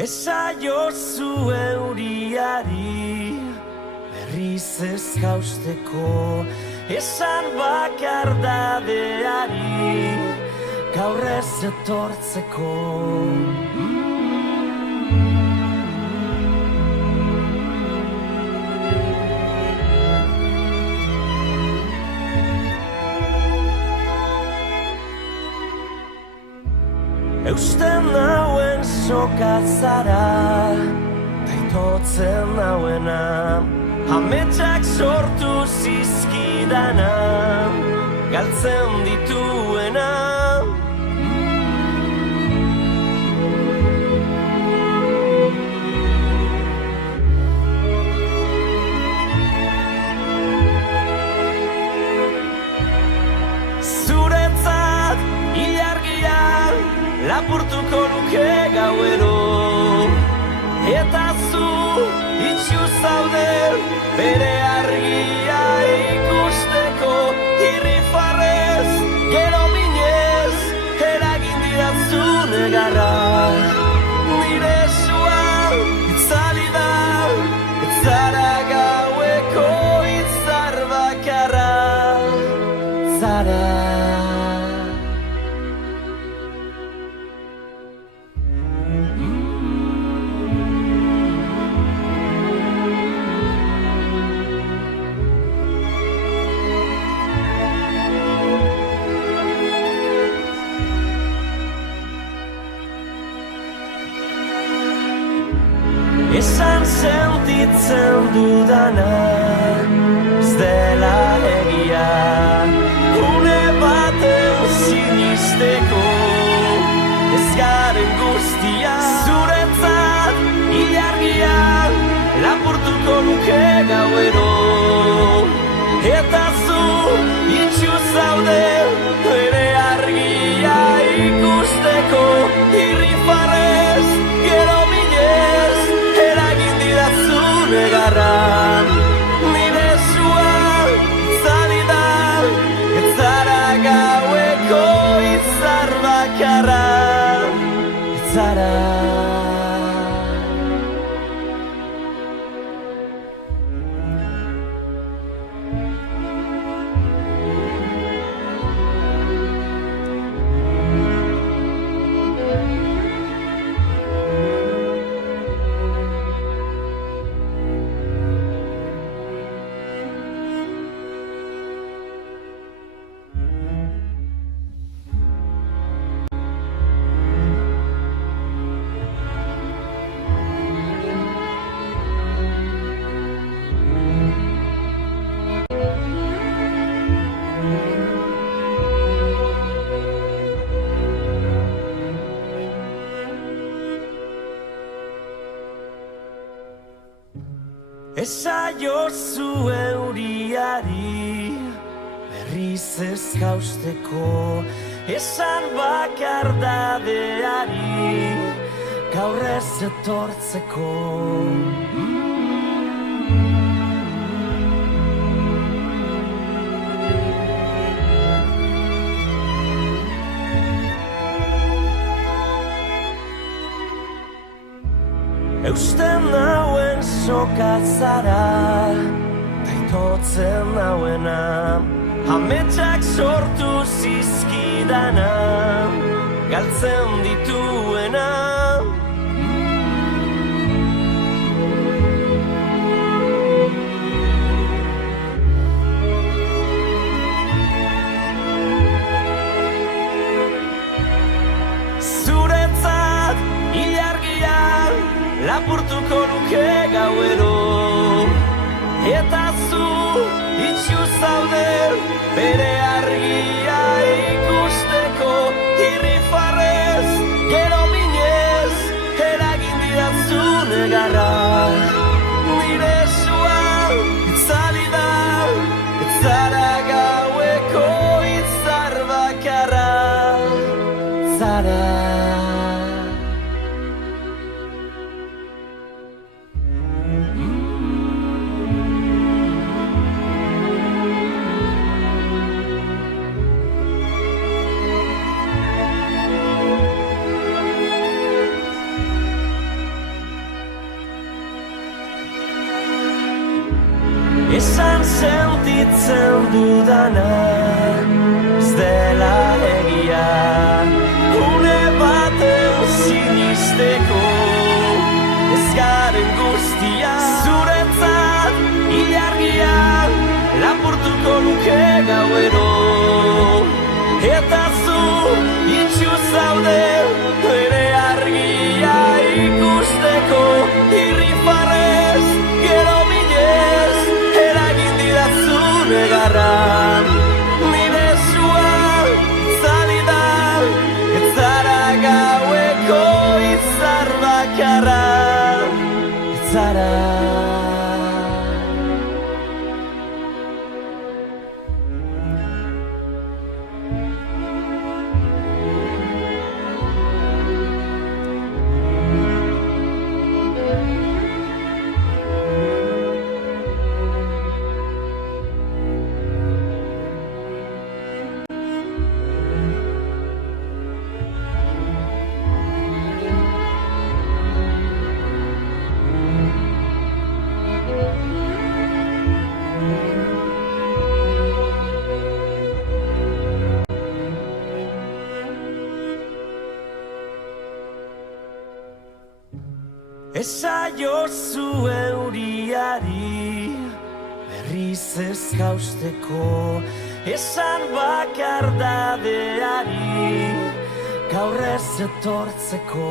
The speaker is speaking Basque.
Esaiozu euriari berriz ez kausteko, esan bakardadeari gaur ez etortzeko. Eusten nauen sokatzara, taitotzen nauena, ametsak sortu zizkidana, galtzen dituena. Zuretzat ilargia lapurtuko nuke gauero, eta zu itxu zaude bere argia ikusteko. Irrifarrez, gero minez, eragin didatzu negarra. Nire sua itzali da, etzara gaueko itzar bakarra. Zara esan sentitzen dudana, ez dela egia, une baten sinisteko, ez garen guztia. Zuretzat ilargia lapurtuko nuke gauero, eta zu itxu zaude bere argia ikusteko. Irrifarrez, gero negarran, nire sua itzali da, etzara gaueko itzar bakarra. Itzara esaiozu euriari berriz ez kausteko, esan bakardadeari gaur ez etortzeko. Eusten nauen sokatzara, taitotzen nauena, ametsak sortu zizkidana, galtzen dituena. Zuretzat ilargia lapurtuko nuke gauero, eta zu itxu zaude bere argia ikusteko. Irrifarrez, gero minez, eragin didatzu negarra. Nire sua itzali da, etzara gaueko itzar bakarra. Zara sentitzen dudana ez dela egia. Une baten sinisteko ez garen guztia. Zuretzat ilargian lapurtuko nuke gauero. Eta zu itxu zaude bere argia ikusteko. Irrifarrez, gero minez, eragin didazu negarran. Nire sua zalidan, ez zara gaueko izar bakarra. Ez zara. Esaiozu euriari berriz ez kausteko, esan bakardadeari gaur ez etortzeko.